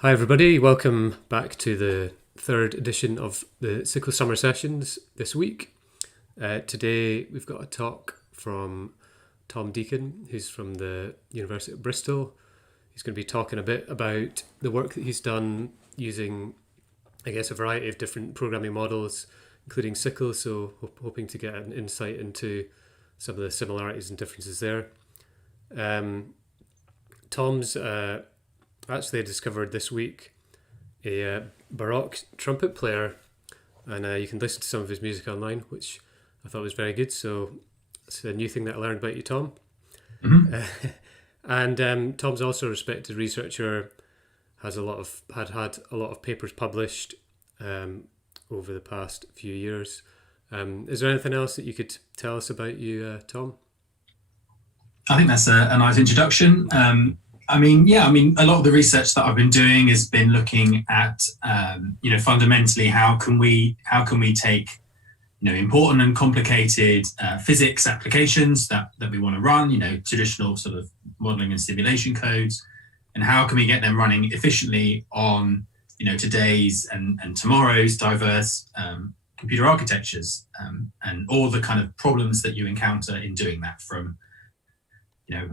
Hi everybody, welcome back to the third edition of the SYCL Summer Sessions this week. Today we've got a talk from Tom Deakin, who's from the University of Bristol. He's going to be talking a bit about the work that he's done using, I guess, a variety of different programming models, including SYCL, so hoping to get an insight into some of the similarities and differences there. Tom's actually discovered this week a Baroque trumpet player, and you can listen to some of his music online, which I thought was very good. So it's a new thing that I learned about you, Tom. Mm-hmm. And Tom's also a respected researcher, has had a lot of papers published over the past few years. Is there anything else that you could tell us about you, Tom? I think that's a nice introduction. A lot of the research that I've been doing has been looking at, fundamentally how can we take, important and complicated physics applications that we want to run, traditional sort of modeling and simulation codes, and how can we get them running efficiently on, today's and tomorrow's diverse computer architectures, and all the kind of problems that you encounter in doing that, from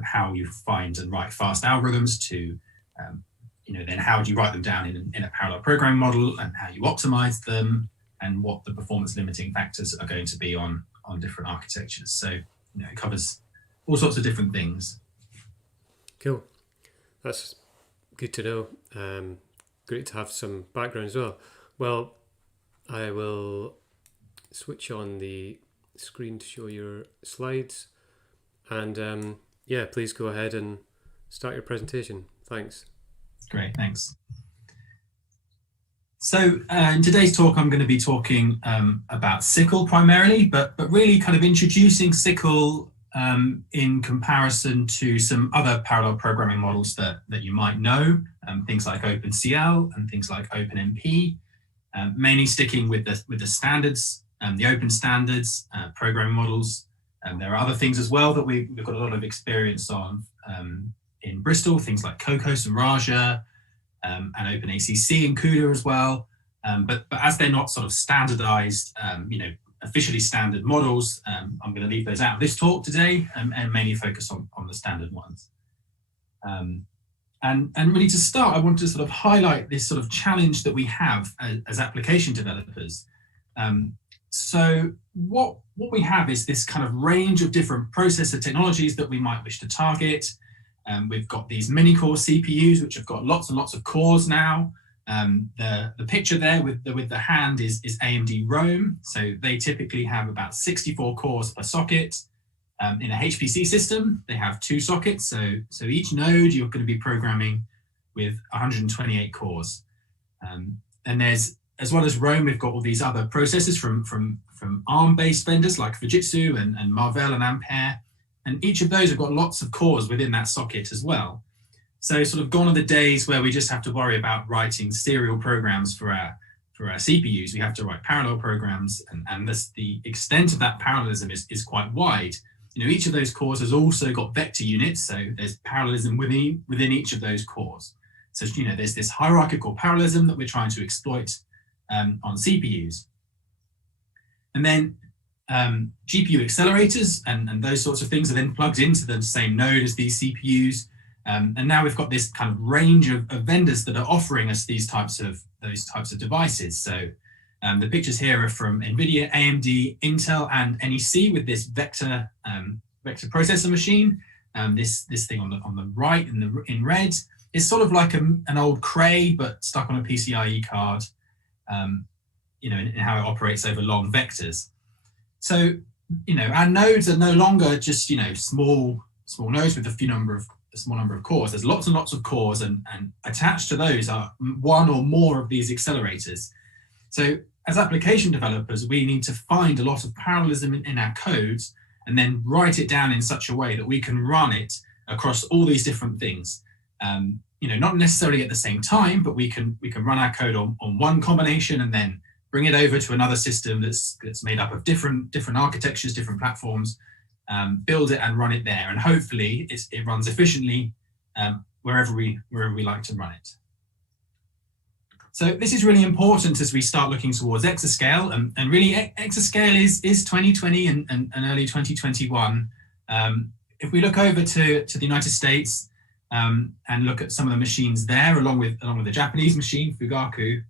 how you find and write fast algorithms to, then how do you write them down in a parallel programming model, and how you optimize them, and what the performance limiting factors are going to be on different architectures. So, it covers all sorts of different things. Cool. That's good to know. Great to have some background as well. Well, I will switch on the screen to show your slides, and please go ahead and start your presentation. Thanks. Great, thanks. So in today's talk, I'm going to be talking about SYCL primarily, but really kind of introducing SYCL in comparison to some other parallel programming models that you might know, things like OpenCL and things like OpenMP, mainly sticking with the standards, the open standards, programming models. There are other things as well that we've got a lot of experience on in Bristol, things like Cocos and Raja, and OpenACC and CUDA as well. But as they're not sort of standardized, officially standard models, I'm going to leave those out of this talk today, and mainly focus on the standard ones. And really to start, I want to sort of highlight this sort of challenge that we have as application developers. So what we have is this kind of range of different processor technologies that we might wish to target. We've got these mini-core CPUs, which have got lots and lots of cores now. The picture there with the hand is AMD Rome. So they typically have about 64 cores per socket. In a HPC system, they have 2 sockets. So each node you're going to be programming with 128 cores. And there's, as well as Rome, we've got all these other processors from ARM-based vendors like Fujitsu and Marvell and Ampere, and each of those have got lots of cores within that socket as well. So sort of gone are the days where we just have to worry about writing serial programs for our CPUs. We have to write parallel programs, and the extent of that parallelism is quite wide. Each of those cores has also got vector units, so there's parallelism within each of those cores. So there's this hierarchical parallelism that we're trying to exploit on CPUs. And then GPU accelerators and those sorts of things are then plugged into the same node as these CPUs. And now we've got this kind of range of vendors that are offering us those types of devices. So the pictures here are from NVIDIA, AMD, Intel, and NEC with this vector processor machine. This thing on the right in red is sort of like an old Cray, but stuck on a PCIe card. In how it operates over long vectors. So, our nodes are no longer just, small nodes with a small number of cores. There's lots and lots of cores, and attached to those are one or more of these accelerators. So as application developers, we need to find a lot of parallelism in our codes, and then write it down in such a way that we can run it across all these different things. Not necessarily at the same time, but we can run our code on one combination and then bring it over to another system that's made up of different architectures, different platforms, build it and run it there, and hopefully it runs efficiently wherever we like to run it. So this is really important as we start looking towards Exascale, and really Exascale is 2020 and early 2021. If we look over to the United States and look at some of the machines there, along with the Japanese machine Fugaku,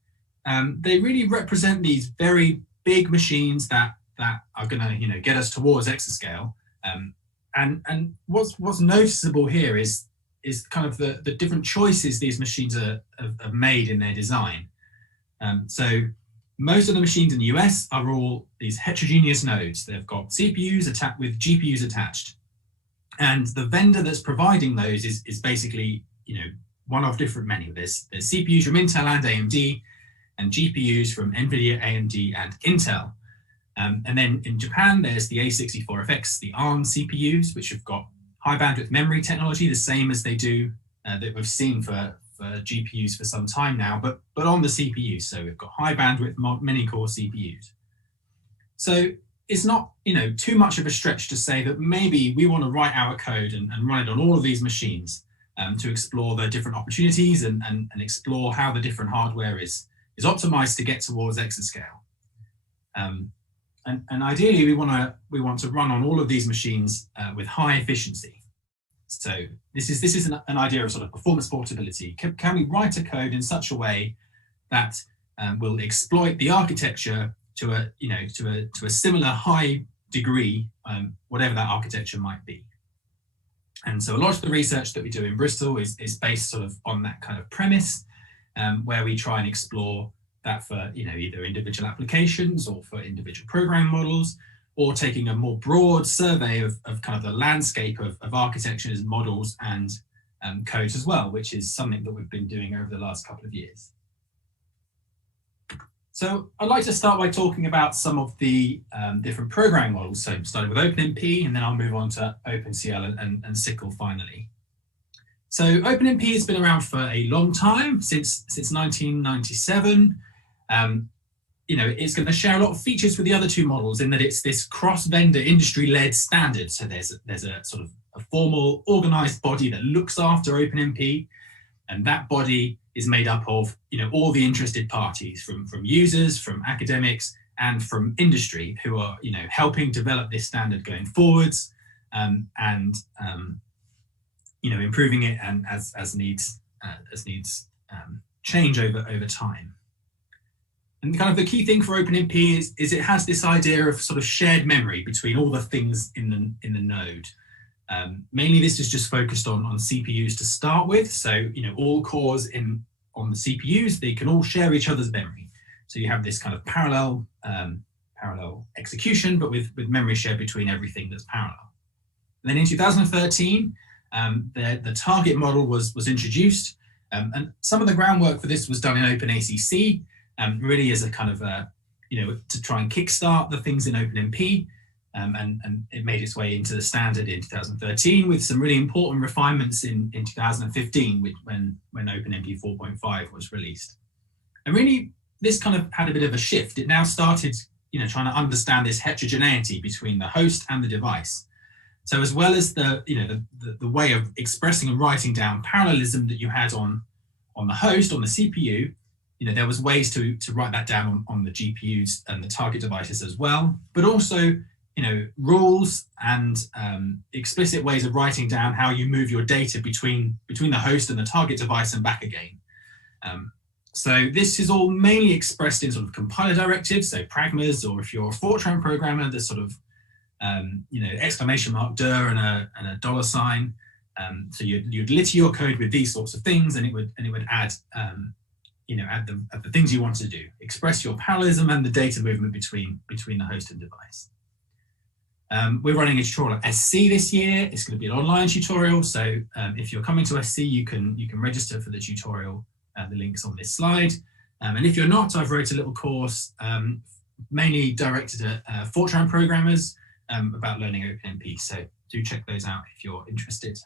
they really represent these very big machines that are going to get us towards Exascale. And what's noticeable here is kind of the different choices these machines have made in their design. So most of the machines in the US are all these heterogeneous nodes. They've got CPUs with GPUs attached. And the vendor that's providing those is basically, one of different many. There's CPUs from Intel and AMD, and GPUs from NVIDIA, AMD, and Intel. And then in Japan, there's the A64FX, the ARM CPUs, which have got high bandwidth memory technology, the same as they do that we've seen for GPUs for some time now, but on the CPUs. So we've got high bandwidth, many core CPUs. So it's not too much of a stretch to say that maybe we want to write our code and run it on all of these machines to explore the different opportunities and explore how the different hardware is optimized to get towards Exascale. And ideally, we want to run on all of these machines with high efficiency. So this is an idea of sort of performance portability. Can we write a code in such a way that will exploit the architecture to a similar high degree, whatever that architecture might be? And so a lot of the research that we do in Bristol is based sort of on that kind of premise, where we try and explore that for either individual applications or for individual program models, or taking a more broad survey of kind of the landscape of architectures, models, and codes as well, which is something that we've been doing over the last couple of years. So I'd like to start by talking about some of the different programming models. So starting with OpenMP, and then I'll move on to OpenCL and SYCL finally. So OpenMP has been around for a long time, since 1997. It's going to share a lot of features with the other two models in that it's this cross-vendor industry-led standard. So there's a sort of a formal organized body that looks after OpenMP, and that body is made up of all the interested parties from users, from academics, and from industry who are helping develop this standard going forwards, and improving it and as needs change over time. And kind of the key thing for OpenMP is it has this idea of sort of shared memory between all the things in the node. Mainly this is just focused on CPUs to start with. So, all cores on the CPUs, they can all share each other's memory. So you have this kind of parallel execution, but with memory shared between everything that's parallel. And then in 2013, the target model was introduced. And some of the groundwork for this was done in OpenACC, really as a kind of, to try and kickstart the things in OpenMP. And it made its way into the standard in 2013 with some really important refinements in 2015 when OpenMP 4.5 was released. And really, this kind of had a bit of a shift. It now started, trying to understand this heterogeneity between the host and the device. So as well as the way of expressing and writing down parallelism that you had on the host, on the CPU, there was ways to write that down on the GPUs and the target devices as well, but also rules and explicit ways of writing down how you move your data between the host and the target device and back again. So this is all mainly expressed in sort of compiler directives, so pragmas, or if you're a Fortran programmer, there's sort of exclamation mark dir and a dollar sign. So you'd litter your code with these sorts of things, and it would add add the things you want to do, express your parallelism and the data movement between the host and device. We're running a tutorial at SC this year. It's going to be an online tutorial, so if you're coming to SC, you can register for the tutorial. The link's on this slide. And if you're not, I've wrote a little course mainly directed at Fortran programmers about learning OpenMP. So do check those out if you're interested.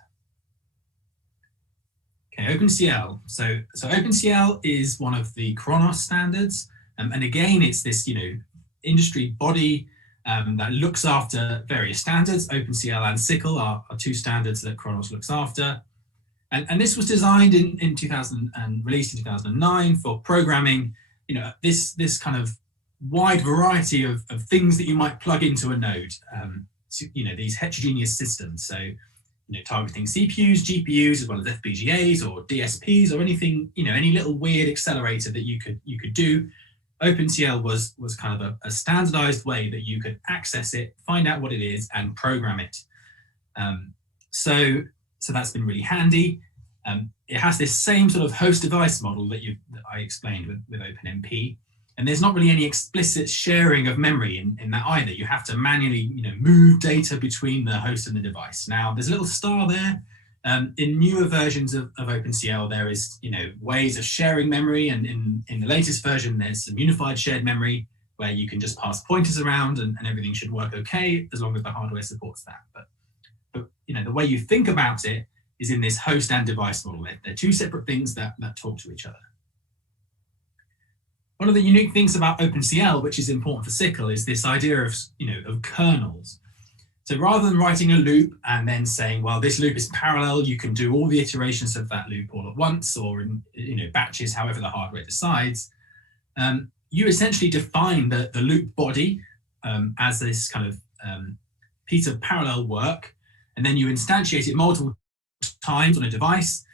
Okay, OpenCL. So OpenCL is one of the Kronos standards, and again, it's this industry body that looks after various standards. OpenCL and SYCL are two standards that Kronos looks after. And this was designed in 2000 and released in 2009 for programming, this kind of wide variety of things that you might plug into a node. So, these heterogeneous systems. So, targeting CPUs, GPUs, as well as FPGAs or DSPs or anything, any little weird accelerator that you could do. OpenCL was kind of a standardized way that you could access it, find out what it is, and program it. So that's been really handy. It has this same sort of host device model that I explained with OpenMP, and there's not really any explicit sharing of memory in that either. You have to manually, move data between the host and the device. Now, there's a little star there. In newer versions of OpenCL, there is, ways of sharing memory, and in the latest version, there's some unified shared memory where you can just pass pointers around and everything should work okay as long as the hardware supports that. But the way you think about it is in this host and device model. They're two separate things that talk to each other. One of the unique things about OpenCL, which is important for SYCL, is this idea of kernels. So rather than writing a loop and then saying, well, this loop is parallel, you can do all the iterations of that loop all at once, or in batches, however the hardware decides. You essentially define the loop body as this kind of piece of parallel work, and then you instantiate it multiple times on a device,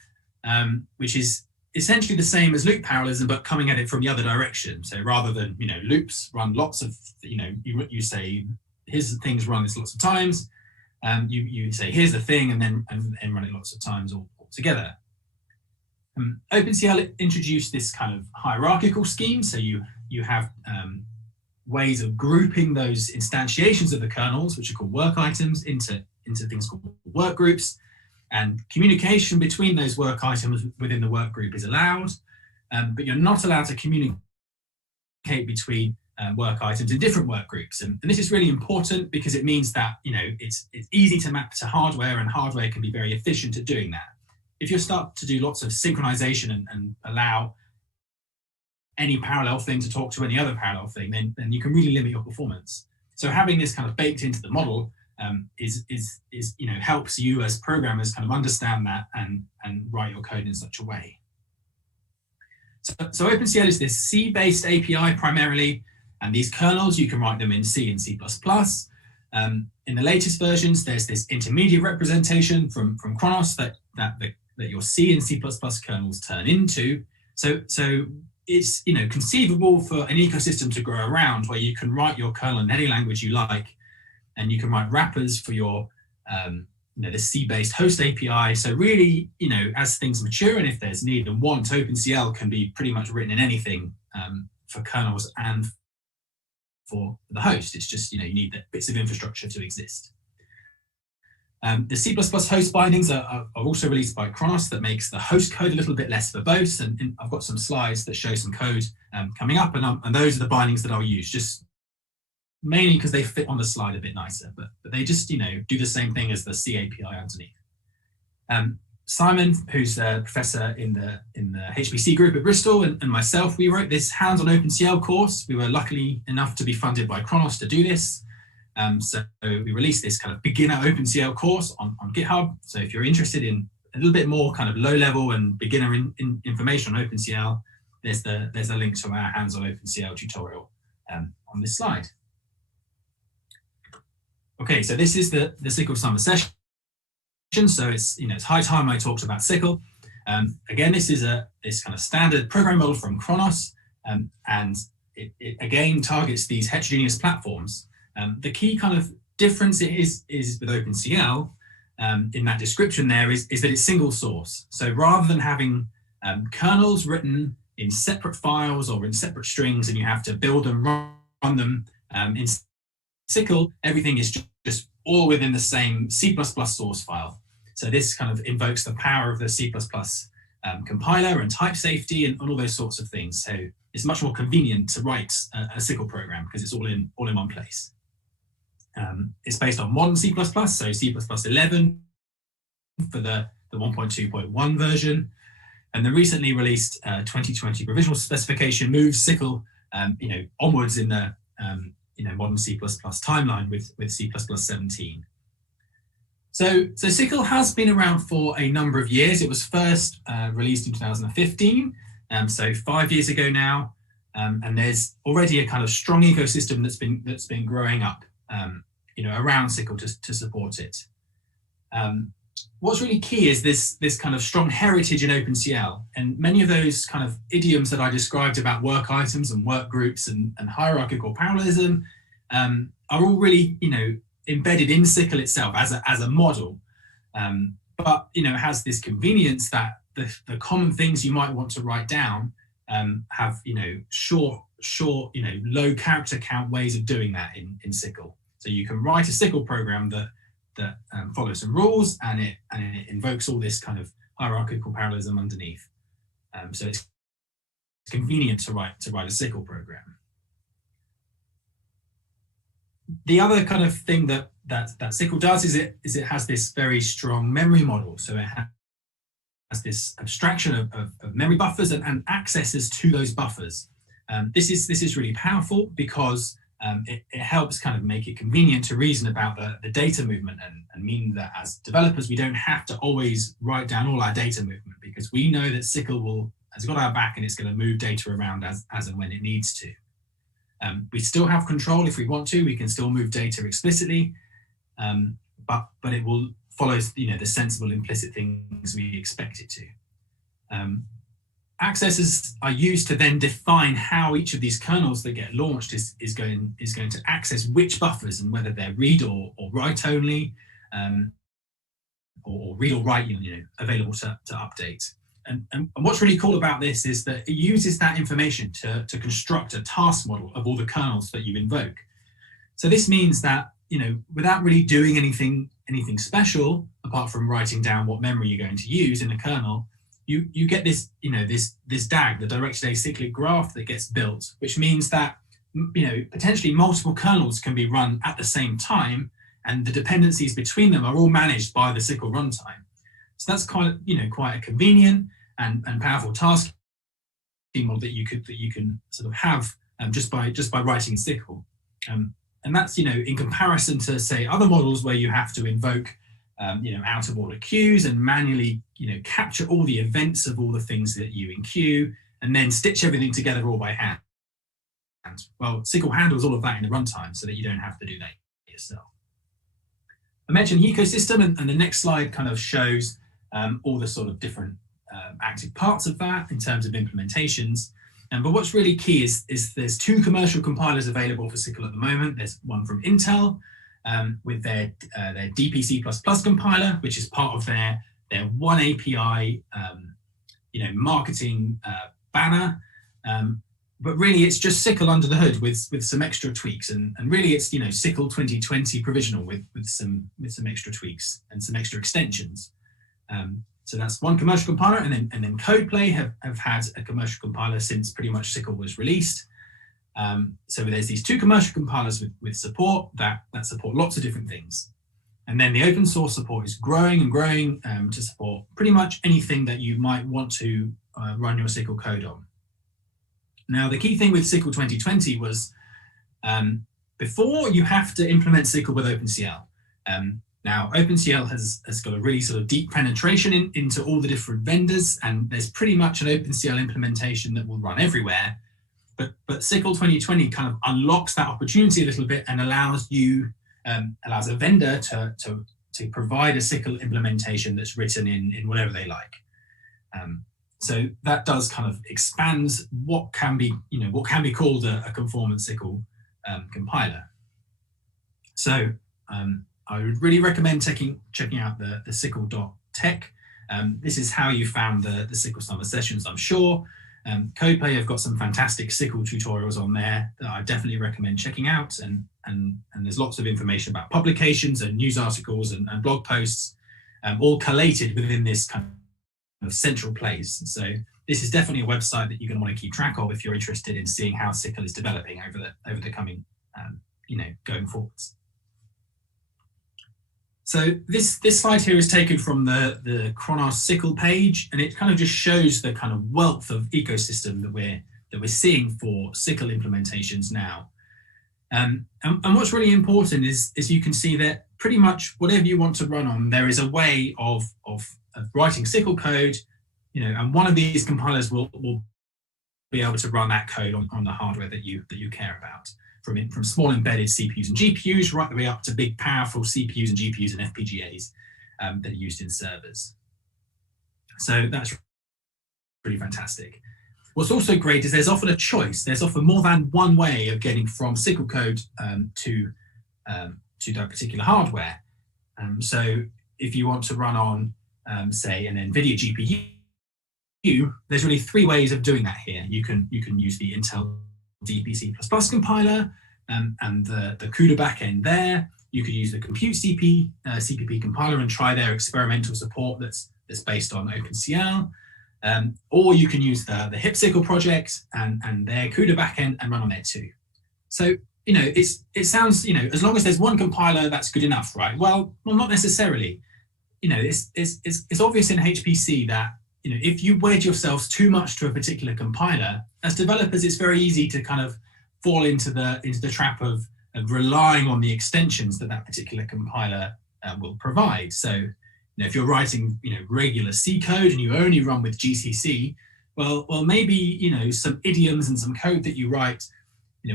which is essentially the same as loop parallelism, but coming at it from the other direction. So rather than loops run lots of, you say here's the things run this lots of times, you say here's the thing, and then run it lots of times all together. OpenCL introduced this kind of hierarchical scheme. So you have ways of grouping those instantiations of the kernels, which are called work items, into things called work groups. And communication between those work items within the work group is allowed, but you're not allowed to communicate between work items in different work groups. And this is really important because it means that it's easy to map to hardware, and hardware can be very efficient at doing that. If you start to do lots of synchronization and allow any parallel thing to talk to any other parallel thing, then you can really limit your performance. So having this kind of baked into the model helps you as programmers kind of understand that and write your code in such a way. So OpenCL is this C-based API primarily, and these kernels, you can write them in C and C++. In the latest versions, there's this intermediate representation from Kronos that your C and C++ kernels turn into. So it's conceivable for an ecosystem to grow around where you can write your kernel in any language you like, and you can write wrappers for your the C-based host API. So really, as things mature and if there's need and want, OpenCL can be pretty much written in anything for kernels and for the host. It's just, you need the bits of infrastructure to exist. The C++ host bindings are also released by Kronos that makes the host code a little bit less verbose. And I've got some slides that show some code coming up, and those are the bindings that I'll use, just mainly because they fit on the slide a bit nicer, but they just, do the same thing as the C API underneath. Simon, who's a professor in the HPC group at Bristol, and myself, we wrote this Hands on OpenCL course. We were lucky enough to be funded by Kronos to do this. So we released this kind of beginner OpenCL course on GitHub. So if you're interested in a little bit more kind of low level and beginner information on OpenCL, there's a link to our Hands on OpenCL tutorial on this slide. Okay, so this is the SYCL summer session. So it's high time I talked about SYCL. Again, this is this kind of standard program model from Kronos, and it again targets these heterogeneous platforms. The key kind of difference is with OpenCL in that description there is that it's single source. So rather than having kernels written in separate files or in separate strings, and you have to build and run them in SYCL, everything is just all within the same C++ source file. So this kind of invokes the power of the C++ compiler and type safety and all those sorts of things. So it's much more convenient to write a SYCL program because it's all in one place. It's based on modern C++, so C++ 11 for the 1.2.1 version. And the recently released 2020 provisional specification moves SYCL onwards in the modern C++ timeline with C++ 17. So SYCL has been around for a number of years. It was first released in 2015, so 5 years ago now, and there's already a kind of strong ecosystem that's been growing up, around SYCL to support it. What's really key is this kind of strong heritage in OpenCL, and many of those kind of idioms that I described about work items and work groups and hierarchical parallelism are all really embedded in SYCL itself as a model, but it has this convenience that the common things you might want to write down have short low character count ways of doing that in SYCL. So you can write a SYCL program that follows some rules, and it invokes all this kind of hierarchical parallelism underneath. So it's convenient to write a SYCL program. The other kind of thing that SYCL does is it has this very strong memory model. So it has this abstraction of memory buffers and accesses to those buffers. This is really powerful because it helps kind of make it convenient to reason about the data movement and mean that as developers, we don't have to always write down all our data movement, because we know that SYCL has got our back and it's going to move data around as and when it needs to. We still have control if we want to. We can still move data explicitly, but it will follow the sensible implicit things we expect it to. Accesses are used to then define how each of these kernels that get launched is going to access which buffers, and whether they're read or write only, or read or write available to update. And what's really cool about this is that it uses that information to construct a task model of all the kernels that you invoke. So this means that without really doing anything special apart from writing down what memory you're going to use in the kernel, you get this this DAG, the directed acyclic graph, that gets built, which means that potentially multiple kernels can be run at the same time, and the dependencies between them are all managed by the SYCL runtime. So that's quite a convenient and powerful task model that you can sort of have just by writing in SYCL. And that's in comparison to, say, other models where you have to invoke out of order queues and manually capture all the events of all the things that you enqueue and then stitch everything together all by hand. Well, SYCL handles all of that in the runtime so that you don't have to do that yourself. I mentioned the ecosystem, and the next slide kind of shows all the sort of different active parts of that in terms of implementations. But what's really key is there's two commercial compilers available for SYCL at the moment. There's one from Intel with their DPC++ compiler, which is part of their one API marketing banner. But really it's just SYCL under the hood with some extra tweaks, and really it's SYCL 2020 provisional with some extra tweaks and some extra extensions. So that's one commercial compiler, and then CodePlay have had a commercial compiler since pretty much SYCL was released. So there's these two commercial compilers with support that support lots of different things. And then the open source support is growing and growing to support pretty much anything that you might want to run your SYCL code on. Now, the key thing with SYCL 2020 was before you have to implement SYCL with OpenCL. Now, OpenCL has got a really sort of deep penetration into all the different vendors, and there's pretty much an OpenCL implementation that will run everywhere. But SYCL 2020 kind of unlocks that opportunity a little bit and allows a vendor to provide a SYCL implementation that's written in whatever they like. So that does kind of expand what can be called a conformance SYCL compiler. So I would really recommend checking out the SYCL.tech. This is how you found the SYCL summer sessions, I'm sure. CodePlay have got some fantastic SYCL tutorials on there that I definitely recommend checking out, and there's lots of information about publications and news articles and blog posts, all collated within this kind of central place. So this is definitely a website that you're going to want to keep track of if you're interested in seeing how SYCL is developing over the coming going forwards. So this slide here is taken from the Chronos SYCL page, and it kind of just shows the kind of wealth of ecosystem that we're seeing for SYCL implementations now. And what's really important is you can see that pretty much whatever you want to run on, there is a way of writing SYCL code, and one of these compilers will be able to run that code on the hardware that you care about, from small embedded CPUs and GPUs right the way up to big powerful CPUs and GPUs and FPGAs that are used in servers. So that's really fantastic. What's also great is there's often a choice. There's often more than one way of getting from SYCL code to that particular hardware. So if you want to run on, say, an NVIDIA GPU, there's really three ways of doing that here. You can use the Intel DPC++ compiler and the CUDA backend there. You could use the Compute CPP compiler and try their experimental support that's based on OpenCL. Or you can use the HipSYCL project and their CUDA backend and run on there too. So it sounds, as long as there's one compiler, that's good enough, right? Well, not necessarily. It's obvious in HPC that if you wed yourselves too much to a particular compiler, as developers, it's very easy to kind of fall into the trap of relying on the extensions that particular compiler will provide. So if you're writing regular C code and you only run with GCC, well maybe some idioms and some code that you write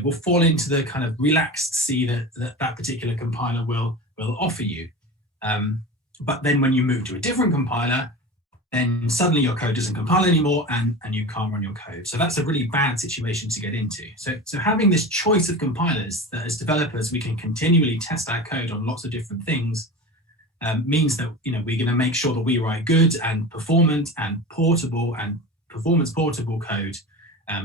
will fall into the kind of relaxed C that particular compiler will offer you. But then when you move to a different compiler, then suddenly your code doesn't compile anymore and you can't run your code. So that's a really bad situation to get into. So having this choice of compilers that as developers we can continually test our code on lots of different things means that we're going to make sure that we write good and performant and portable and performance portable code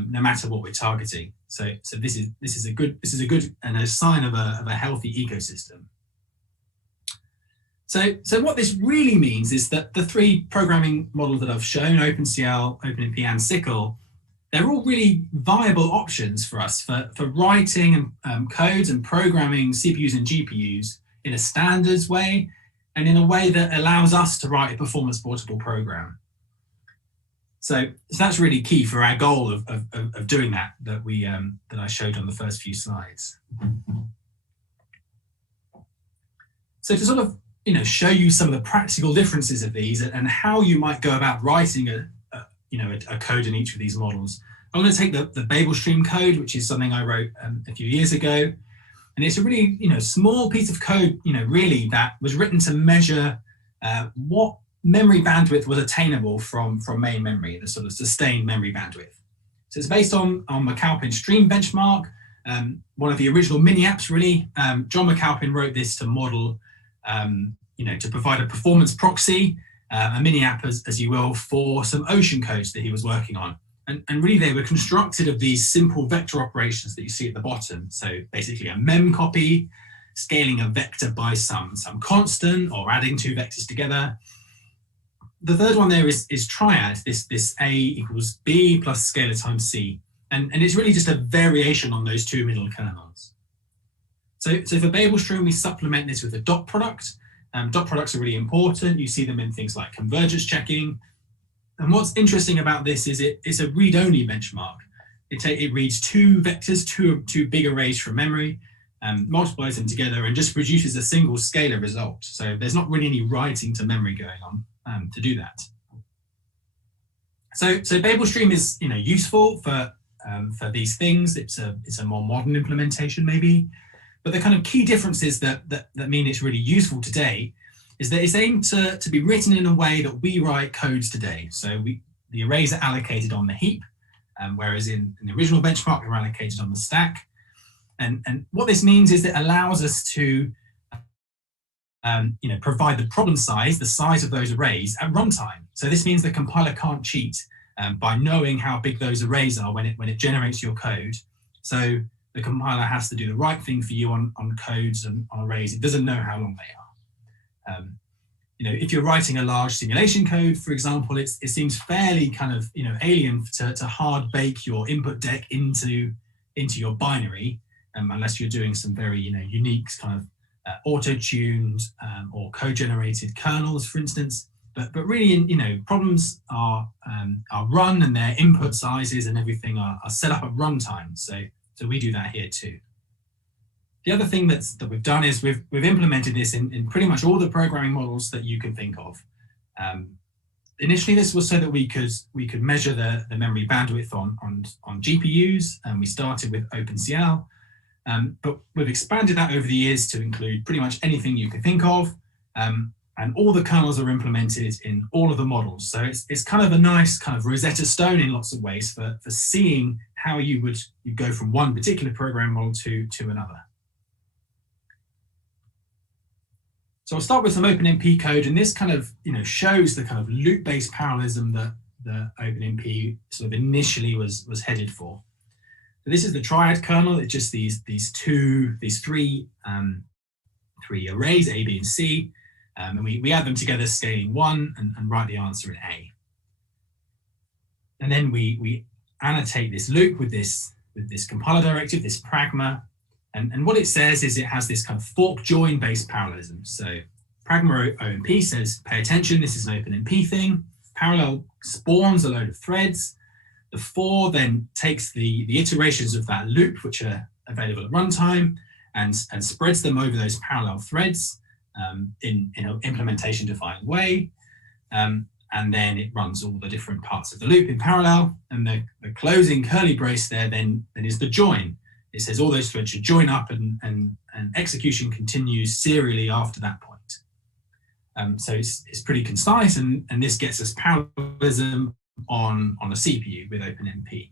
no matter what we're targeting. So this is a good and a sign of a healthy ecosystem. So what this really means is that the three programming models that I've shown, OpenCL, OpenMP and SYCL, they're all really viable options for us for writing codes and programming CPUs and GPUs in a standards way and in a way that allows us to write a performance portable program. So that's really key for our goal of doing that I showed on the first few slides. So to sort of show you some of the practical differences of these and how you might go about writing a code in each of these models. I'm going to take the Babel stream code, which is something I wrote a few years ago, and it's a really small piece of code really that was written to measure what memory bandwidth was attainable from main memory, the sort of sustained memory bandwidth. So it's based on McAlpin stream benchmark, one of the original mini apps really. John McAlpin wrote this to model to provide a performance proxy, a mini app as you will, for some ocean codes that he was working on. And really they were constructed of these simple vector operations that you see at the bottom. So basically a mem copy, scaling a vector by some constant or adding two vectors together. The third one there is triad, this A equals B plus scalar times C. And it's really just a variation on those two middle kernels. So for Babel stream, we supplement this with a dot product. Dot products are really important. You see them in things like convergence checking. And what's interesting about this is it's a read-only benchmark. It reads two vectors, two big arrays from memory, multiplies them together and just produces a single scalar result. So there's not really any writing to memory going on to do that. So Babel stream is useful for these things. It's a more modern implementation maybe. But the kind of key differences that mean it's really useful today is that it's aimed to be written in a way that we write codes today. So the arrays are allocated on the heap, whereas in the original benchmark, they're allocated on the stack. And what this means is it allows us to provide the problem size, the size of those arrays at runtime. So this means the compiler can't cheat by knowing how big those arrays are when it generates your code. So the compiler has to do the right thing for you on codes and on arrays. It doesn't know how long they are. If you're writing a large simulation code, for example, it seems fairly kind of alien to hard bake your input deck into your binary, unless you're doing some very unique kind of auto-tuned or co-generated kernels, for instance. But really, problems are run and their input sizes and everything are set up at runtime. So we do that here too. The other thing that we've done is we've implemented this in pretty much all the programming models that you can think of. Initially, this was so that we could measure the memory bandwidth on GPUs, and we started with OpenCL. But we've expanded that over the years to include pretty much anything you can think of, and all the kernels are implemented in all of the models. So it's kind of a nice kind of Rosetta Stone in lots of ways for seeing how you go from one particular programming model to another. So I'll start with some OpenMP code, and this kind of shows the kind of loop-based parallelism that the OpenMP sort of initially was headed for. So this is the triad kernel. It's just these three arrays, A, B, and C, and we add them together, scaling 1, and write the answer in A. And then we annotate this loop with this compiler directive, this pragma. And what it says is it has this kind of fork join based parallelism. So pragma OMP says, pay attention, this is an OpenMP thing. Parallel spawns a load of threads. The for then takes the iterations of that loop, which are available at runtime, and spreads them over those parallel threads in an implementation defined way. And then it runs all the different parts of the loop in parallel. And the closing curly brace there then is the join. It says all those threads should join up, and execution continues serially after that point. So it's pretty concise, and this gets us parallelism on a CPU with OpenMP.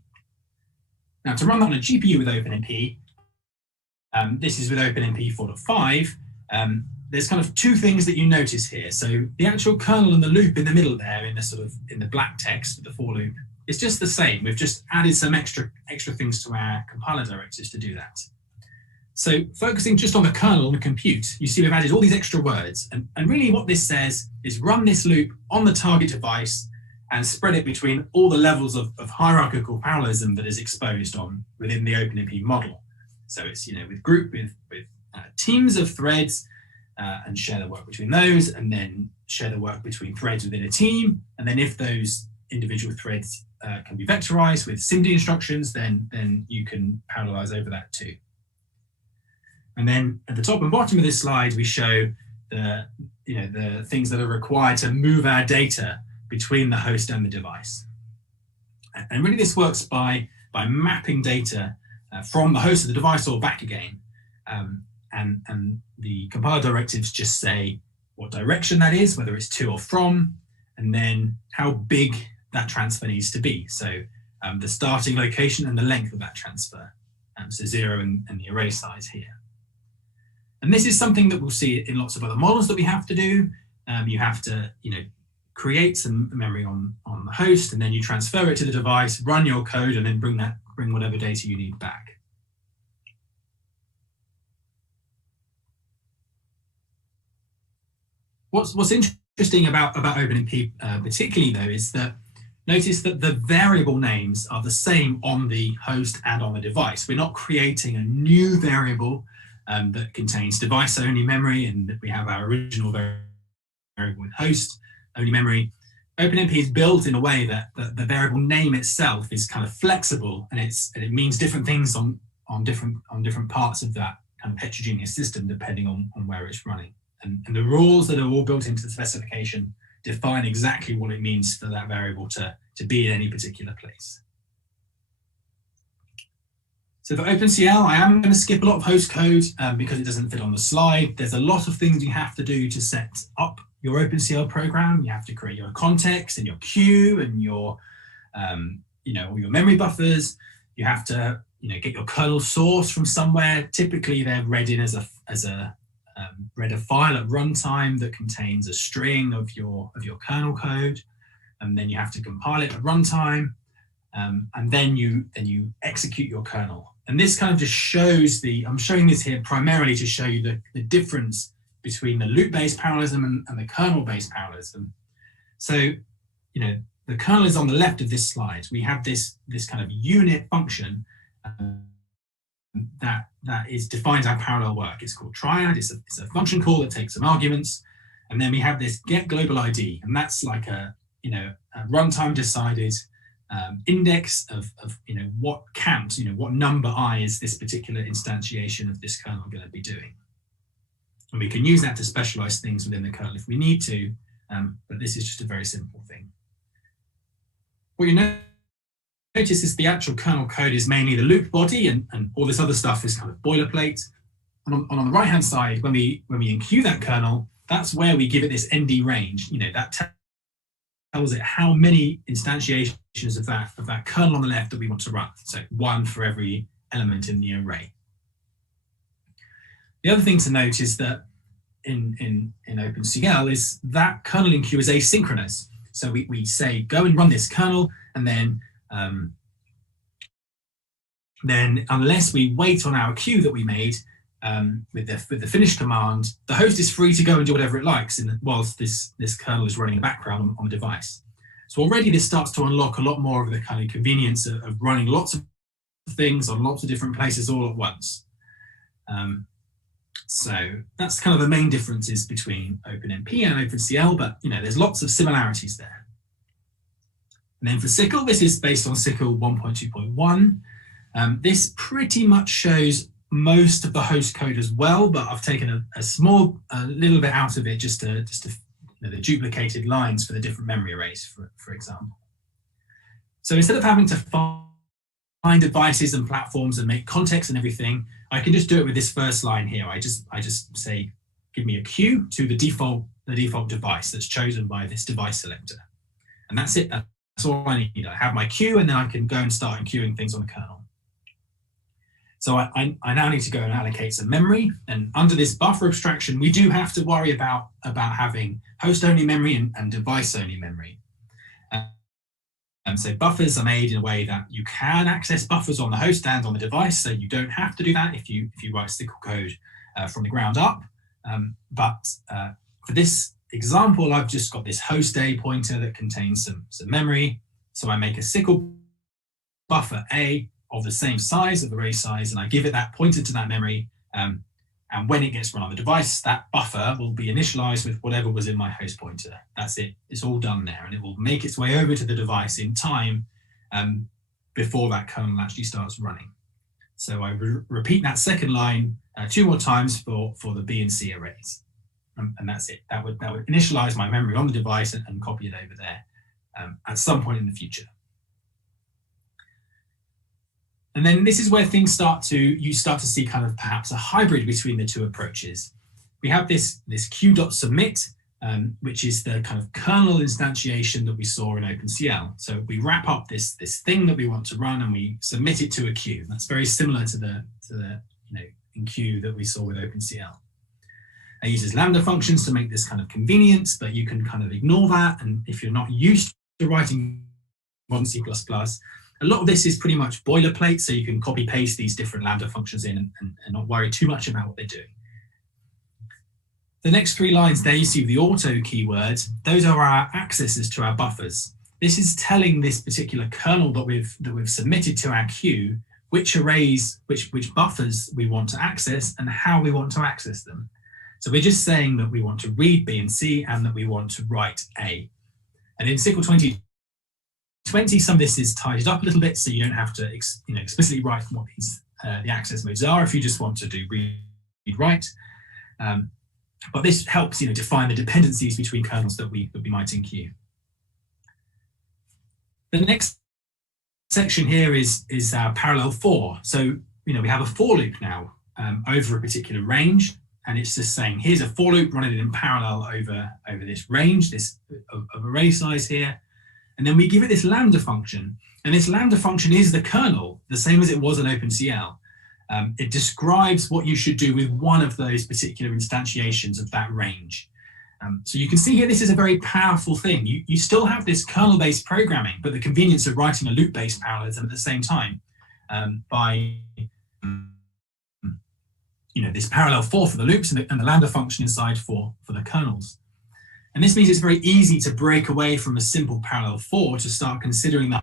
Now, to run that on a GPU with OpenMP, this is with OpenMP 4.5. There's kind of two things that you notice here. So the actual kernel and the loop in the middle there, in the black text of the for loop, it's just the same. We've just added some extra things to our compiler directives to do that. So focusing just on the kernel and the compute, you see we've added all these extra words. And really what this says is run this loop on the target device and spread it between all the levels of hierarchical parallelism that is exposed within the OpenMP model. So it's with teams of threads, and share the work between those, and then share the work between threads within a team. And then if those individual threads can be vectorized with SIMD instructions, then you can parallelize over that too. And then at the top and bottom of this slide, we show the things that are required to move our data between the host and the device. And really this works by mapping data from the host to the device or back again. And the compiler directives just say what direction that is, whether it's to or from, and then how big that transfer needs to be. So the starting location and the length of that transfer. So 0 and the array size here. And this is something that we'll see in lots of other models that we have to do. You have to create some memory on the host, and then you transfer it to the device, run your code, and then bring whatever data you need back. What's interesting about OpenMP particularly though is that notice that the variable names are the same on the host and on the device. We're not creating a new variable that contains device-only memory, and we have our original variable with host-only memory. OpenMP is built in a way that the variable name itself is kind of flexible, and it means different things on different parts of that kind of heterogeneous system depending on where it's running. And the rules that are all built into the specification define exactly what it means for that variable to be in any particular place. So for OpenCL, I am going to skip a lot of host code because it doesn't fit on the slide. There's a lot of things you have to do to set up your OpenCL program. You have to create your context and your queue and your, all your memory buffers. You have to, get your kernel source from somewhere. Typically, they're read in as a read a file at runtime that contains a string of your kernel code, and then you have to compile it at runtime, and then you execute your kernel. And this kind of just shows I'm showing this here primarily to show you the difference between the loop-based parallelism and the kernel-based parallelism. So, the kernel is on the left of this slide. We have this kind of unit function that defines our parallel work. It's called triad. It's a function call that takes some arguments, and then we have this get global ID, and that's like a runtime decided index of what count, what number I is this particular instantiation of this kernel going to be doing. And we can use that to specialize things within the kernel if we need to, but this is just a very simple thing. What you notice is the actual kernel code is mainly the loop body, and all this other stuff is kind of boilerplate. And on the right-hand side, when we enqueue that kernel, that's where we give it this ND range. That tells it how many instantiations of that kernel on the left that we want to run. So one for every element in the array. The other thing to note is that in OpenCL is that kernel enqueue is asynchronous. So we say, go and run this kernel, and then unless we wait on our queue that we made with the finish command, the host is free to go and do whatever it likes whilst this kernel is running in the background on the device. So already this starts to unlock a lot more of the kind of convenience of running lots of things on lots of different places all at once. So that's kind of the main differences between OpenMP and OpenCL, but there's lots of similarities there. And then for SYCL, this is based on SYCL 1.2.1. This pretty much shows most of the host code as well, but I've taken a little bit out of it just to the duplicated lines for the different memory arrays, for example. So instead of having to find devices and platforms and make context and everything, I can just do it with this first line here. I just say, give me a queue to the default device that's chosen by this device selector. And that's it. That's all I need. I have my queue, and then I can go and start enqueuing things on the kernel. So I now need to go and allocate some memory. And under this buffer abstraction, we do have to worry about having host-only memory and device-only memory. So buffers are made in a way that you can access buffers on the host and on the device, so you don't have to do that if you write SYCL code from the ground up. But for this example, I've just got this host A pointer that contains some memory. So I make a SYCL buffer A of the same size, of array size, and I give it that pointer to that memory. And when it gets run on the device, that buffer will be initialized with whatever was in my host pointer. That's it. It's all done there, and it will make its way over to the device in time before that kernel actually starts running. So I repeat that second line 2 more times for the B and C arrays. And that's it. That would initialize my memory on the device and copy it over there at some point in the future. And then this is where things you start to see kind of perhaps a hybrid between the two approaches. We have this queue.submit, which is the kind of kernel instantiation that we saw in OpenCL. So we wrap up this thing that we want to run, and we submit it to a queue. That's very similar to the enqueue that we saw with OpenCL. It uses Lambda functions to make this kind of convenient, but you can kind of ignore that. And if you're not used to writing modern C++, a lot of this is pretty much boilerplate, so you can copy paste these different Lambda functions in and not worry too much about what they're doing. The next 3 lines there, you see the auto keyword. Those are our accesses to our buffers. This is telling this particular kernel that we've submitted to our queue which arrays, which buffers we want to access and how we want to access them. So we're just saying that we want to read B and C and that we want to write A. And in SYCL 2020, some of this is tidied up a little bit, so you don't have to explicitly write what the access modes are if you just want to do read, write. But this helps define the dependencies between kernels that we might enqueue. The next section here is our parallel for. So we have a for loop now over a particular range. And it's just saying, here's a for loop running in parallel over this range, of array size here. And then we give it this Lambda function. And this Lambda function is the kernel, the same as it was in OpenCL. It describes what you should do with one of those particular instantiations of that range. So you can see here, this is a very powerful thing. You still have this kernel-based programming, but the convenience of writing a loop-based parallelism at the same time by this parallel for the loops and the Lambda function inside for the kernels. And this means it's very easy to break away from a simple parallel for to start considering the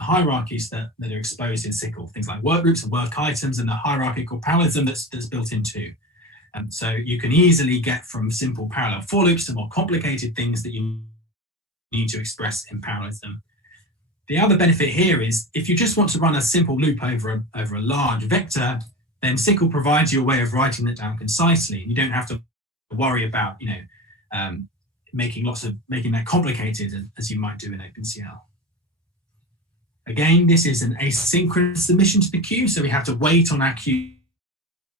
hierarchies that are exposed in SYCL, things like work groups and work items and the hierarchical parallelism that's built in too. So you can easily get from simple parallel for loops to more complicated things that you need to express in parallelism. The other benefit here is if you just want to run a simple loop over a large vector, then SYCL provides you a way of writing that down concisely. You don't have to worry about, making that complicated as you might do in OpenCL. Again, this is an asynchronous submission to the queue, so we have to wait on our queue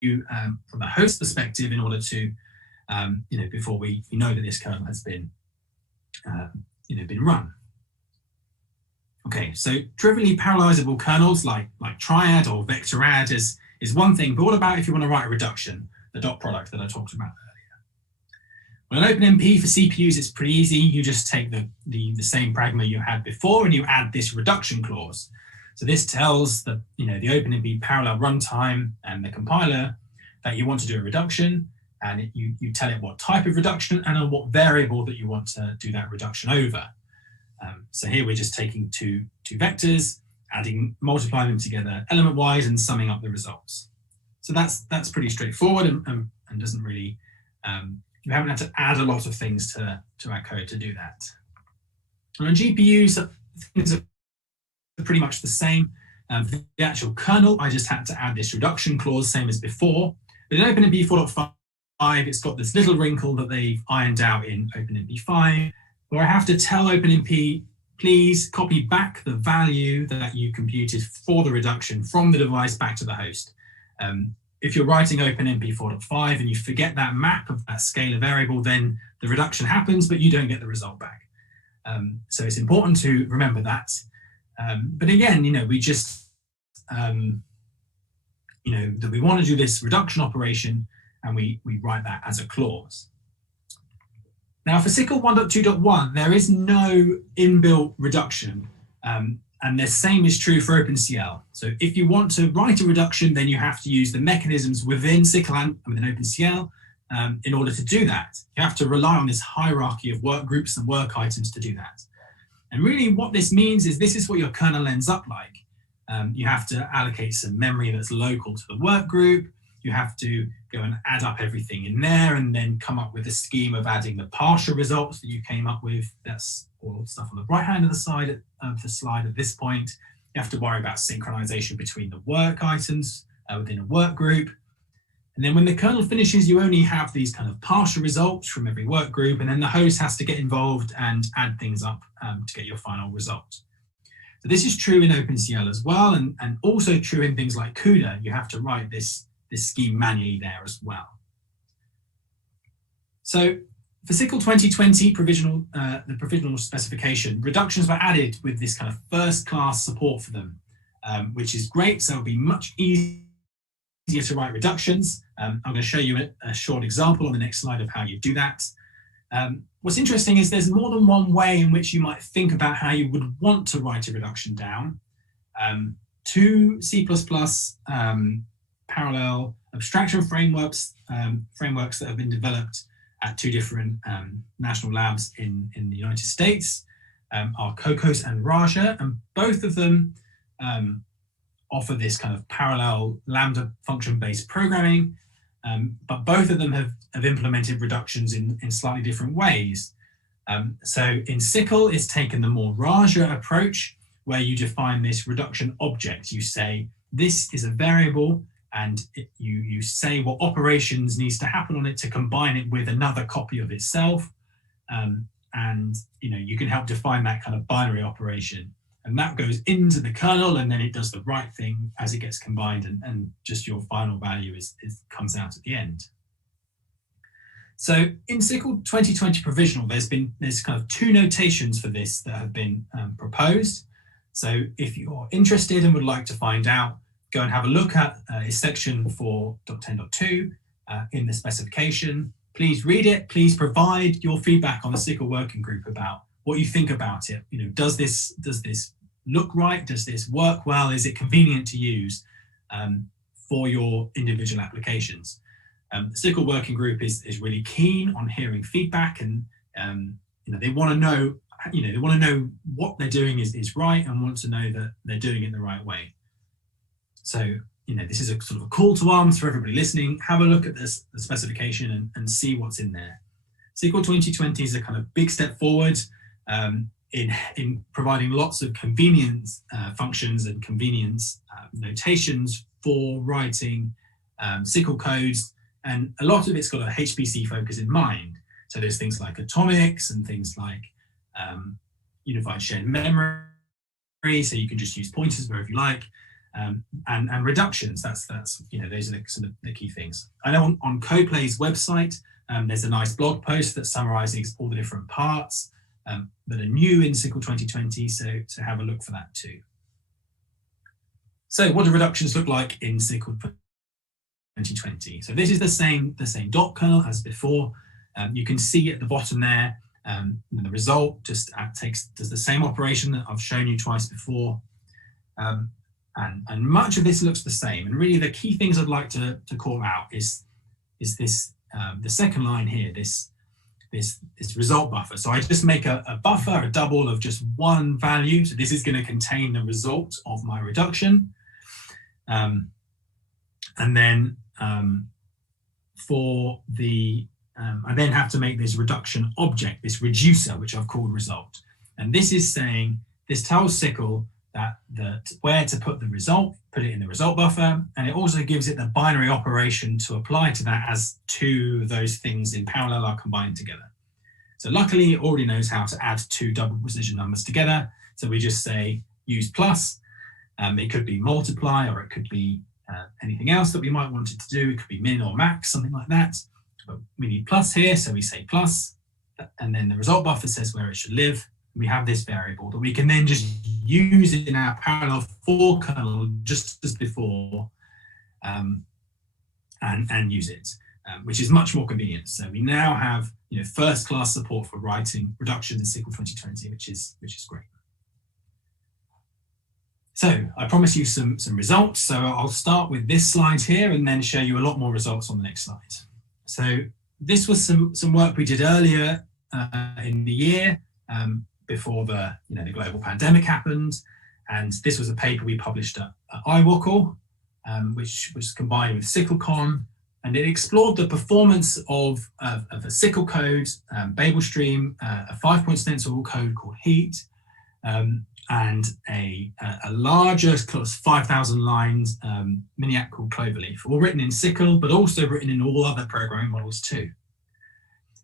from the host perspective in order to, before we know that this kernel has been, been run. Okay, so trivially parallelizable kernels like triad or vector add is one thing, but what about if you want to write a reduction, the dot product that I talked about earlier? Well, in OpenMP for CPUs, it's pretty easy. You just take the same pragma you had before and you add this reduction clause. So this tells the OpenMP parallel runtime and the compiler that you want to do a reduction, and you tell it what type of reduction and on what variable that you want to do that reduction over. So here we're just taking two vectors, multiplying them together element-wise and summing up the results. So that's pretty straightforward and doesn't really, you haven't had to add a lot of things to our code to do that. And on GPUs, things are pretty much the same. For the actual kernel, I just had to add this reduction clause, same as before. But in OpenMP 4.5, it's got this little wrinkle that they've ironed out in OpenMP 5, where I have to tell OpenMP, please copy back the value that you computed for the reduction from the device back to the host. If you're writing OpenMP 4.5 and you forget that map of that scalar variable, then the reduction happens, but you don't get the result back. So it's important to remember that. But again, we just, that we want to do this reduction operation, and we write that as a clause. Now for SYCL 1.2.1, there is no inbuilt reduction, and the same is true for OpenCL. So if you want to write a reduction, then you have to use the mechanisms within SYCL and within OpenCL in order to do that. You have to rely on this hierarchy of work groups and work items to do that. And really what this means is this is what your kernel ends up like. You have to allocate some memory that's local to the work group. You have to go and add up everything in there and then come up with a scheme of adding the partial results that you came up with. That's all the stuff on the right hand of the side of the slide at this point. You have to worry about synchronization between the work items within a work group. And then when the kernel finishes, you only have these kind of partial results from every work group, and then the host has to get involved and add things up to get your final result. So this is true in OpenCL as well, and also true in things like CUDA. You have to write this scheme manually there as well. So for SYCL 2020 the provisional specification, reductions were added with this kind of first-class support for them, which is great. So it'll be much easier to write reductions. I'm going to show you a short example on the next slide of how you do that. What's interesting is there's more than one way in which you might think about how you would want to write a reduction down. Two C++ parallel abstraction frameworks that have been developed at two different national labs in the United States are Cocos and Raja, and both of them offer this kind of parallel lambda function-based programming, but both of them have implemented reductions in slightly different ways. So in SYCL, it's taken the more Raja approach, where you define this reduction object. You say, this is a variable, and you say what operations needs to happen on it to combine it with another copy of itself. And you can help define that kind of binary operation. And that goes into the kernel, and then it does the right thing as it gets combined, and just your final value comes out at the end. So in SYCL 2020 provisional, there's kind of two notations for this that have been proposed. So if you're interested and would like to find out, go and have a look at section 4.10.2 in the specification. Please read it. Please provide your feedback on the SYCL working group about what you think about it. Does this look right? Does this work well? Is it convenient to use for your individual applications? The SYCL working group is really keen on hearing feedback, and they want to know, they want to know what they're doing is right, and want to know that they're doing it the right way. So, this is a sort of a call to arms for everybody listening. Have a look at the specification and see what's in there. SYCL 2020 is a kind of big step forward. in providing lots of convenience functions and convenience notations for writing SYCL codes, and a lot of it's got a HPC focus in mind. So there's things like atomics and things like unified shared memory, so you can just use pointers wherever you like, and reductions. That's those are some of the key things. I know on CodePlay's website there's a nice blog post that summarizes all the different parts that are new in SYCL 2020, so have a look for that too. So what do reductions look like in SYCL 2020? So this is the same dot kernel as before. You can see at the bottom there, the result just does the same operation that I've shown you twice before. And much of this looks the same. And really the key things I'd like to call out is this, the second line here, this result buffer. So I just make a buffer, a double of just one value. So this is going to contain the result of my reduction. And then for the, I then have to make this reduction object, this reducer, which I've called result. And this is saying, this tells SYCL that where to put the result, put it in the result buffer, and it also gives it the binary operation to apply to that as two of those things in parallel are combined together. So luckily it already knows how to add two double precision numbers together. So we just say use plus. It could be multiply, or it could be anything else that we might want it to do. It could be min or max, something like that. But we need plus here, so we say plus, and then the result buffer says where it should live. We have this variable that we can then just use in our parallel for kernel just as before, and use it, which is much more convenient. So we now have first class support for writing reductions in SYCL 2020, which is great. So I promise you some results. So I'll start with this slide here and then show you a lot more results on the next slide. So this was some work we did earlier in the year, before the global pandemic happened, and this was a paper we published at iWOCL, which was combined with SYCLCon, and it explored the performance of a SYCL code, Babel stream, a 5-point stencil code called Heat, and a larger 5,000 lines miniac called Cloverleaf, all written in SYCL, but also written in all other programming models too.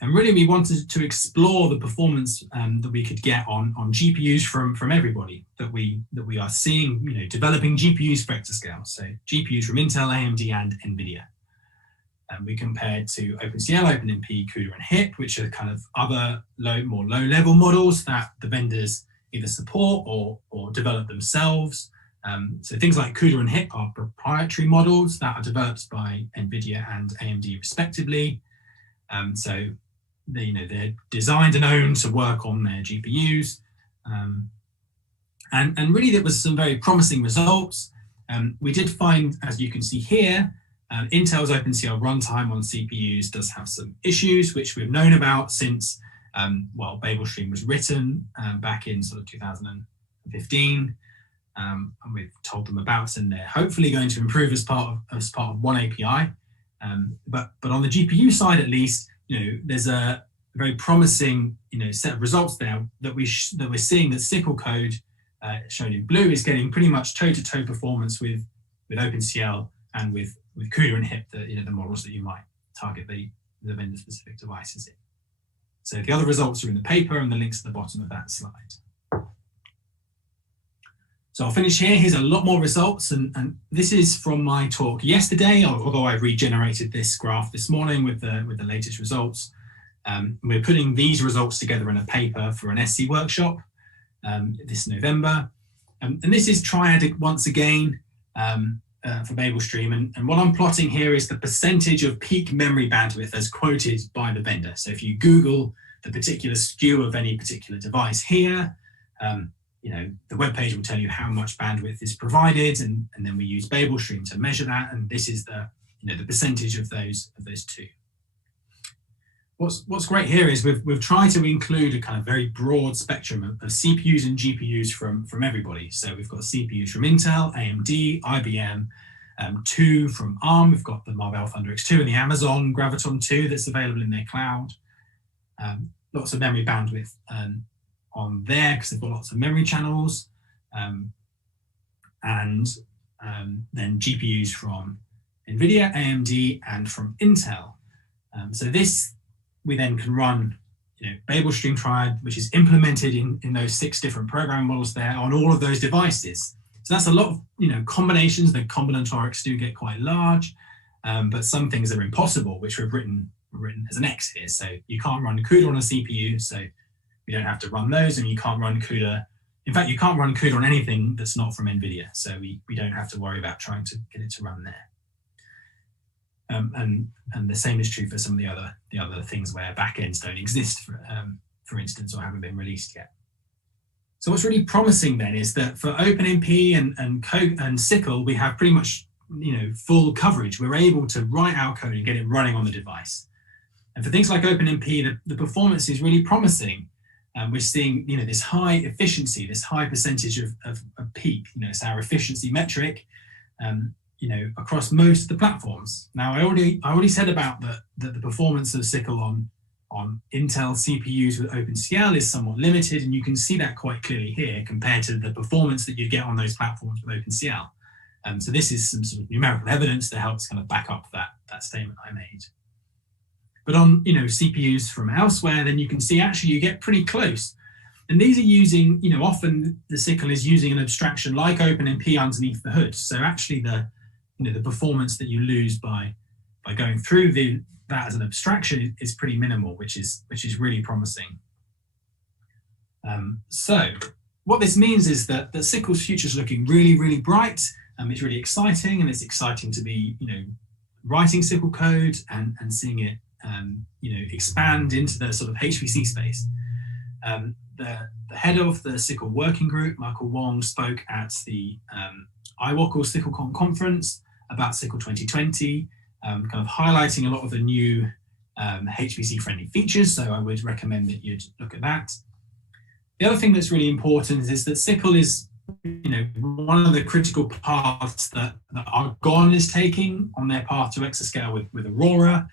And really, we wanted to explore the performance that we could get on GPUs from everybody that we are seeing, developing GPUs for Exascale. So GPUs from Intel, AMD, and NVIDIA. And we compared to OpenCL, OpenMP, CUDA, and HIP, which are kind of other more low-level models that the vendors either support or develop themselves. So things like CUDA and HIP are proprietary models that are developed by NVIDIA and AMD respectively. So they're designed and owned to work on their GPUs. And really there was some very promising results. We did find, as you can see here, Intel's OpenCL runtime on CPUs does have some issues, which we've known about since, Babel Stream was written back in sort of 2015. And we've told them about, and they're hopefully going to improve as part of one API. But on the GPU side, at least, there's a very promising, set of results there that we're seeing that SYCL code, shown in blue, is getting pretty much toe-to-toe performance with OpenCL and with CUDA and HIP, the models that you might target the vendor-specific devices in. So the other results are in the paper, and the links at the bottom of that slide. So I'll finish here. Here's a lot more results, and this is from my talk yesterday, although I regenerated this graph this morning with the latest results. We're putting these results together in a paper for an SC workshop this November. And this is triadic once again for Babel Stream. And what I'm plotting here is the percentage of peak memory bandwidth as quoted by the vendor. So if you Google the particular SKU of any particular device here, the web page will tell you how much bandwidth is provided, and then we use Babel Stream to measure that, and this is the percentage of those two. What's great here is we've tried to include a kind of very broad spectrum of CPUs and GPUs from everybody. So we've got CPUs from Intel, AMD, IBM, 2 from ARM. We've got the Marvell Thunder X2 and the Amazon Graviton 2 that's available in their cloud. Lots of memory bandwidth on there because they've got lots of memory channels, and then GPUs from NVIDIA, AMD, and from Intel. So this we then can run, Babel Stream Triad, which is implemented in those 6 different programming models there on all of those devices. So that's a lot of combinations. The combinatorics do get quite large, but some things are impossible, which we've written as an X here. So you can't run CUDA on a CPU, so you don't have to run those, and you can't run CUDA. In fact, you can't run CUDA on anything that's not from NVIDIA, so we don't have to worry about trying to get it to run there. And the same is true for some of the other things where backends don't exist, for instance, or haven't been released yet. So what's really promising then is that for OpenMP and SYCL, we have pretty much full coverage. We're able to write our code and get it running on the device. And for things like OpenMP, the performance is really promising. We're seeing this high efficiency, this high percentage of peak. It's our efficiency metric. Across most of the platforms. Now, I already said about the performance of SYCL on Intel CPUs with OpenCL is somewhat limited, and you can see that quite clearly here compared to the performance that you get on those platforms with OpenCL. So this is some sort of numerical evidence that helps kind of back up that statement I made. But on CPUs from elsewhere, then you can see actually you get pretty close. And these are using, often the SYCL is using an abstraction like OpenMP underneath the hood. So actually the performance that you lose by going through that as an abstraction is pretty minimal, which is really promising. So what this means is that SYCL's future is looking really, really bright. It's really exciting, and it's exciting to be, writing SYCL code and seeing it, expand into the sort of HPC space. The head of the SYCL working group, Michael Wong, spoke at the IWOCL SYCLCon conference about SYCL 2020, kind of highlighting a lot of the new HPC-friendly features. So I would recommend that you'd look at that. The other thing that's really important is that SYCL is, one of the critical paths that Argonne is taking on their path to Exascale with Aurora.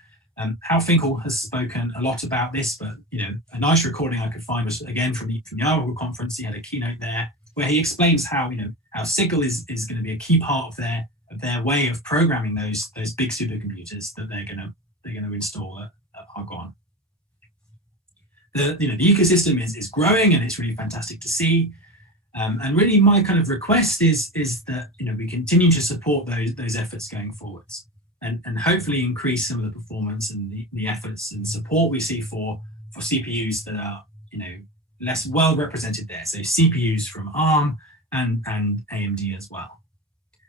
Hal Finkel has spoken a lot about this, but a nice recording I could find was again from the IWOCL conference. He had a keynote there where he explains how how SYCL is going to be a key part of their way of programming those big supercomputers that they're going to install at Argonne. The ecosystem is growing, and it's really fantastic to see. And really, my kind of request is that we continue to support those efforts going forwards, and hopefully increase some of the performance and the efforts and support we see for CPUs that are less well represented there. So CPUs from ARM and AMD as well.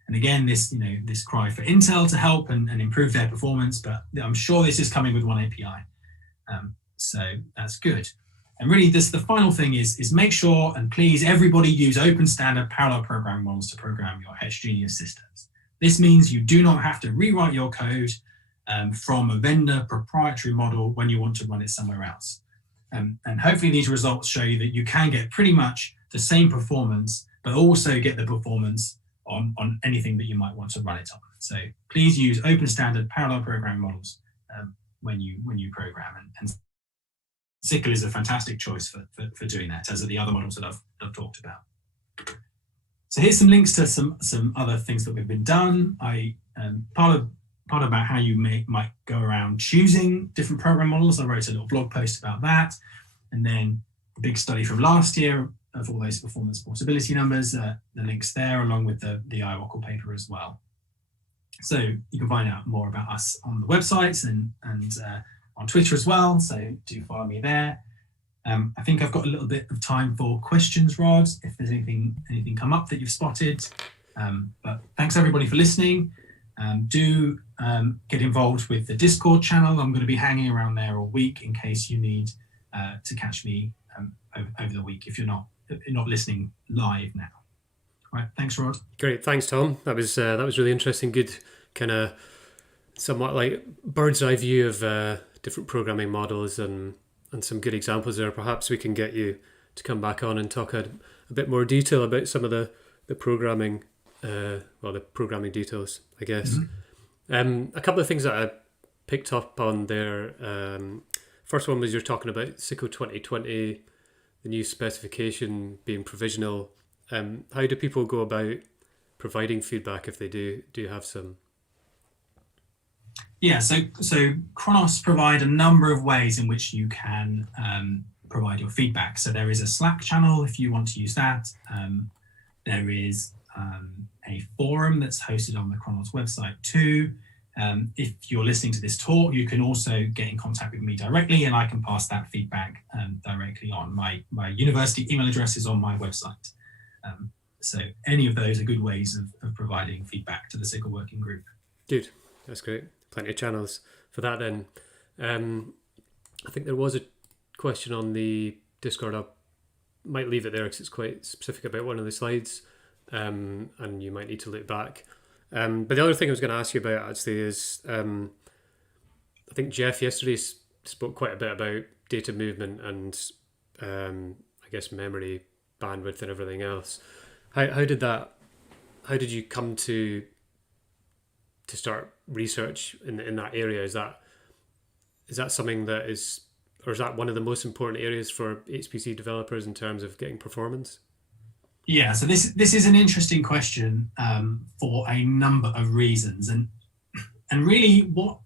And again, this cry for Intel to help and improve their performance, but I'm sure this is coming with one API. So that's good. And really, the final thing is make sure and please everybody use open standard parallel programming models to program your heterogeneous systems. This means you do not have to rewrite your code from a vendor proprietary model when you want to run it somewhere else. And hopefully these results show you that you can get pretty much the same performance, but also get the performance on anything that you might want to run it on. So please use open standard parallel programming models when you program, and SYCL is a fantastic choice for doing that, as are the other models that I've talked about. So here's some links to some other things that have been done. Part about how you might go around choosing different program models. I wrote a little blog post about that, and then the big study from last year of all those performance portability numbers. The links there, along with the IWOCL paper as well. So you can find out more about us on the websites and on Twitter as well. So do follow me there. I think I've got a little bit of time for questions, Rod, if there's anything come up that you've spotted. But thanks everybody for listening. Do get involved with the Discord channel. I'm going to be hanging around there all week in case you need to catch me over the week if you're not listening live now. All right, thanks, Rod. Great, thanks, Tom. That was really interesting. Good kind of somewhat like bird's eye view of different programming models and some good examples there. Perhaps we can get you to come back on and talk a bit more detail about some of the programming, the programming details, I guess. Mm-hmm. A couple of things that I picked up on there. First one was you're talking about SYCL 2020 new specification being provisional. How do people go about providing feedback if they do have some? Yeah, so Chronos provide a number of ways in which you can provide your feedback. So there is a Slack channel if you want to use that. There is a forum that's hosted on the Chronos website too. If you're listening to this talk, you can also get in contact with me directly, and I can pass that feedback directly on. My university email address is on my website. So any of those are good ways of providing feedback to the SYCL working group. Good, that's great. Plenty of channels for that then. I think there was a question on the Discord. I might leave it there because it's quite specific about one of the slides, and you might need to look back. But the other thing I was going to ask you about actually is, I think Jeff yesterday spoke quite a bit about data movement and I guess memory bandwidth and everything else. How did you come to start research in that area? Is that something that is, or is that one of the most important areas for HPC developers in terms of getting performance? Yeah, so this is an interesting question for a number of reasons, and really what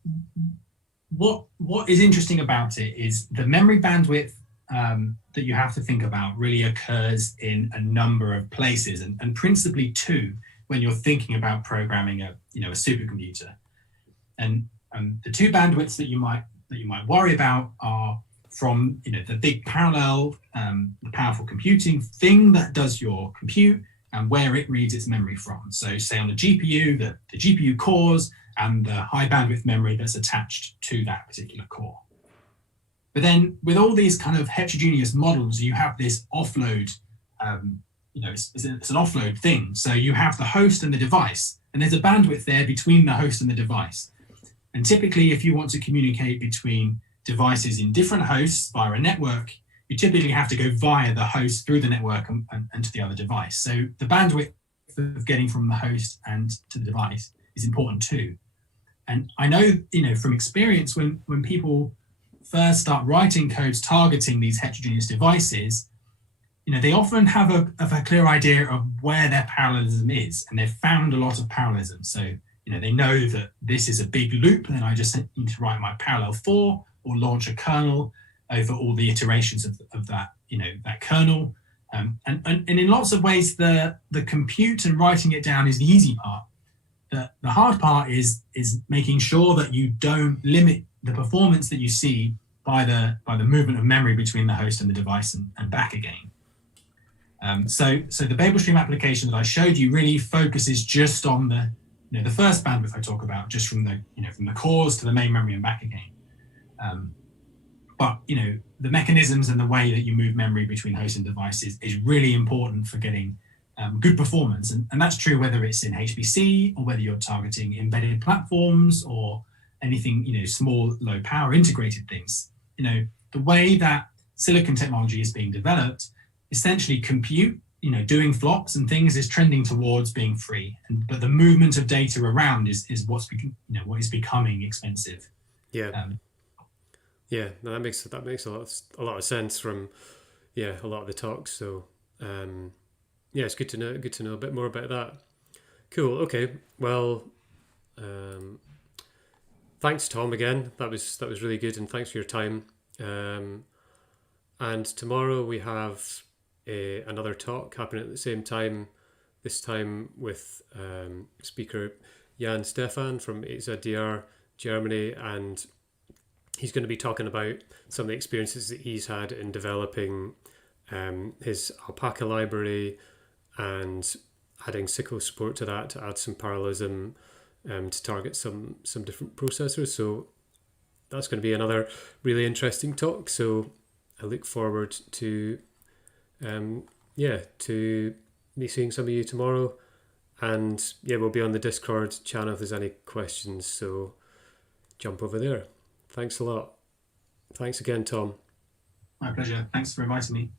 is interesting about it is the memory bandwidth that you have to think about really occurs in a number of places, and principally two when you're thinking about programming a supercomputer. And the two bandwidths that you might worry about are from the big parallel, the powerful computing thing that does your compute and where it reads its memory from. So say on the GPU, the GPU cores and the high bandwidth memory that's attached to that particular core. But then with all these kind of heterogeneous models, you have this offload, it's an offload thing. So you have the host and the device, and there's a bandwidth there between the host and the device. And typically, if you want to communicate between devices in different hosts via a network, you typically have to go via the host through the network and to the other device. So the bandwidth of getting from the host and to the device is important too. And I know, from experience, when people first start writing codes targeting these heterogeneous devices, they often have a clear idea of where their parallelism is, and they've found a lot of parallelism. So, they know that this is a big loop, and I just need to write my parallel for, or launch a kernel over all the iterations of that, that kernel. And in lots of ways, the compute and writing it down is the easy part. The hard part is making sure that you don't limit the performance that you see by the movement of memory between the host and the device and back again. So the Babelstream application that I showed you really focuses just on the first bandwidth I talk about, just from the cores to the main memory and back again. But the mechanisms and the way that you move memory between host and devices is really important for getting good performance, and that's true whether it's in HPC or whether you're targeting embedded platforms or anything small, low power integrated things. The way that silicon technology is being developed, essentially compute, doing flops and things is trending towards being free, but the movement of data around is what is becoming expensive. Yeah. Yeah, no, that makes a lot of sense from a lot of the talks. So it's good to know a bit more about that. Cool. Okay. Well, thanks, Tom, again. That was really good, and thanks for your time. And tomorrow we have another talk happening at the same time. This time with speaker Jan Stefan from Exascale, Germany, and he's going to be talking about some of the experiences that he's had in developing his Alpaca library and adding SYCL support to that to add some parallelism to target some different processors. So that's going to be another really interesting talk. So I look forward to to me seeing some of you tomorrow. And we'll be on the Discord channel if there's any questions. So jump over there. Thanks a lot. Thanks again, Tom. My pleasure. Thanks for inviting me.